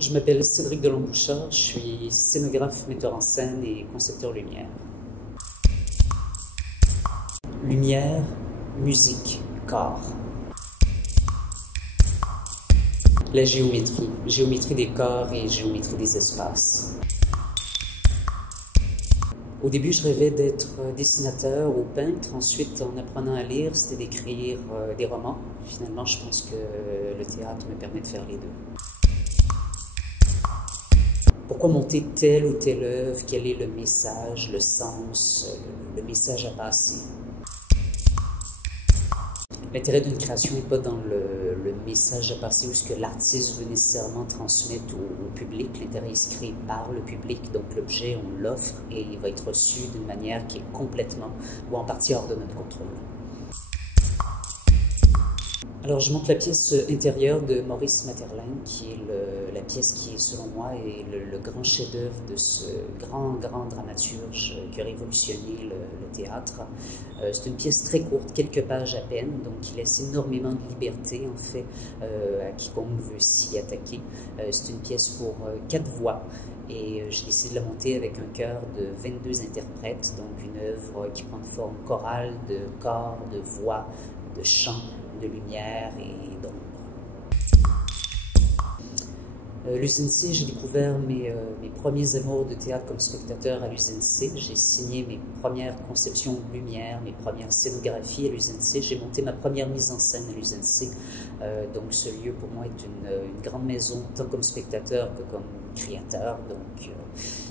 Je m'appelle Cédric Delon-Bouchard, je suis scénographe, metteur en scène et concepteur lumière. Lumière, musique, corps. La géométrie, géométrie des corps et géométrie des espaces. Au début, je rêvais d'être dessinateur ou peintre. Ensuite, en apprenant à lire, c'était d'écrire des romans. Finalement, je pense que le théâtre me permet de faire les deux. Pourquoi monter telle ou telle œuvre? Quel est le message, le sens, le message à passer? L'intérêt d'une création n'est pas dans le message à passer ou ce que l'artiste veut nécessairement transmettre au public. L'intérêt est se créé par le public, donc l'objet, on l'offre et il va être reçu d'une manière qui est complètement ou en partie hors de notre contrôle. Alors, je montre la pièce intérieure de Maurice Maeterlinck, qui est la pièce qui, selon moi, est le grand chef-d'œuvre de ce grand dramaturge qui a révolutionné le théâtre. C'est une pièce très courte, quelques pages à peine, donc qui laisse énormément de liberté, en fait, à quiconque veut s'y attaquer. C'est une pièce pour 4 voix. Et j'ai décidé de la monter avec un chœur de 22 interprètes, donc une œuvre qui prend une forme chorale de corps, de voix, de chant, de lumière et d'ombre. L'UCNC, j'ai découvert mes premiers amours de théâtre comme spectateur à l'UCNC. J'ai signé mes premières conceptions de lumière, mes premières scénographies à l'UCNC. J'ai monté ma première mise en scène à l'UCNC. Donc ce lieu pour moi est une grande maison, tant comme spectateur que comme créateur. Donc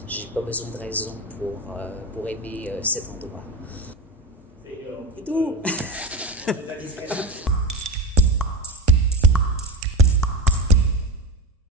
j'ai pas besoin de raison pour aimer cet endroit. C'est tout.